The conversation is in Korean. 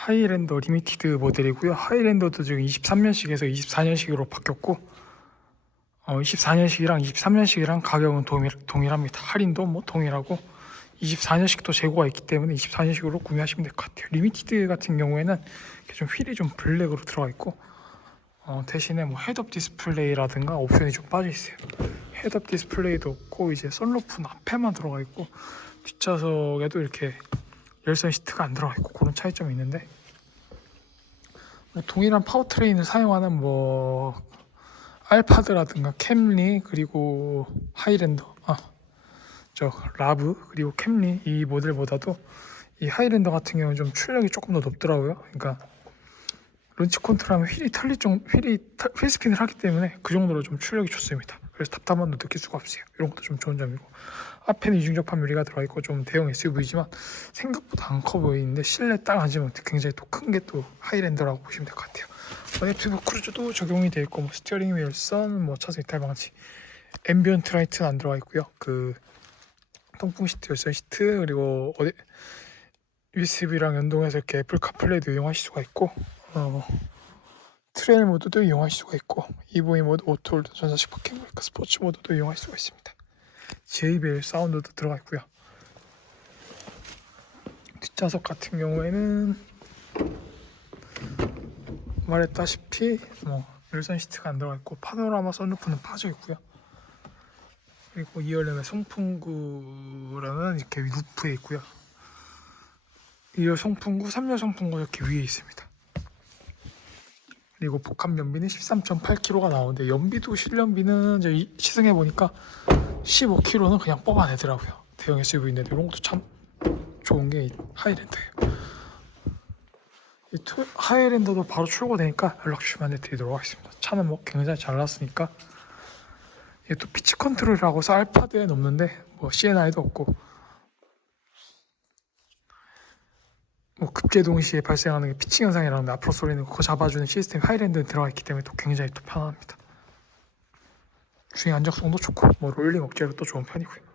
하이랜더 리미티드 모델이고요. 하이랜더도 지금 23년식에서 24년식으로 바뀌었고 어, 24년식이랑 23년식이랑 가격은 동일, 동일합니다. 할인도 뭐 동일하고 24년식도 재고가 있기 때문에 24년식으로 구매하시면 될 것 같아요. 리미티드 같은 경우에는 좀 휠이 좀 블랙으로 들어가 있고 어, 대신에 뭐 헤드업 디스플레이라든가 옵션이 좀 빠져 있어요. 헤드업 디스플레이도 없고 이제 썬루프는 앞에만 들어가 있고 뒷좌석에도 이렇게 열선 시트가 안 들어가 있고 그런 차이점이 있는데 뭐 동일한 파워트레인을 사용하는 뭐 알파드라든가 캠리 그리고 하이랜더 아 저 라브 그리고 캠리 이 모델보다도 이 하이랜더 같은 경우는 좀 출력이 조금 더 높더라고요. 그러니까 런치 컨트롤하면 휠이 털릴 정 휠이 털- 휠 스핀을 하기 때문에 그 정도로 좀 출력이 좋습니다. 그래서 답답함도 느낄 수가 없어요. 이런 것도 좀 좋은 점이고 앞에는 이중접합 유리가 들어가 있고 좀 대형 SUV지만 생각보다 안 커 보이는데 실내 딱 앉으면 굉장히 또 큰 게 또 하이랜더라고 보시면 될 것 같아요. 어댑티브 크루즈도 적용이 되어 있고 뭐 스티어링 휠, 선, 뭐 차선 이탈 방지, 앰비언트 라이트는 안 들어가 있고요. 그 통풍 시트, 열선 시트 그리고 어디 USB랑 연동해서 이렇게 애플 카플레이도 이용하실 수가 있고 어, 트레일 모드도 이용하실 수가 있고 EV 모드, 오토홀드, 전자식 파킹 브레이크, 스포츠 모드도 이용하실 수가 있습니다. JBL 사운드도 들어가 있고요. 뒷좌석 같은 경우에는 말했다시피 뭐 열선 시트가 안 들어가 있고 파노라마 선루프는 빠져 있고요. 그리고 2열림의 송풍구라는 이렇게 루프에 있고요. 2열 송풍구, 3열 송풍구 이렇게 위에 있습니다. 그리고 복합 연비는 13.8kg가 나오는데 연비도 실연비는 이제 이- 시승해 보니까 15kg는 그냥 뽑아내더라고요. 대형 SUV인데 이런 것도 참 좋은 게이 하이랜드예요. 이 투, 하이랜더도 바로 출고되니까 연락 주시면 드리도록 하겠습니다. 차는 뭐 굉장히 잘 나왔으니까 이게 또 피치 컨트롤이라고 해서 알파드에는 없는데 뭐 CNI도 없고 급제 동시에 발생하는 게 피치 현상이라는데 앞으로 쏠리는 거 잡아주는 시스템 하이랜드에 들어가 있기 때문에 또 굉장히 또 편합니다. 주행 안정성도 좋고 뭐 롤링 억제도 또 좋은 편이고요.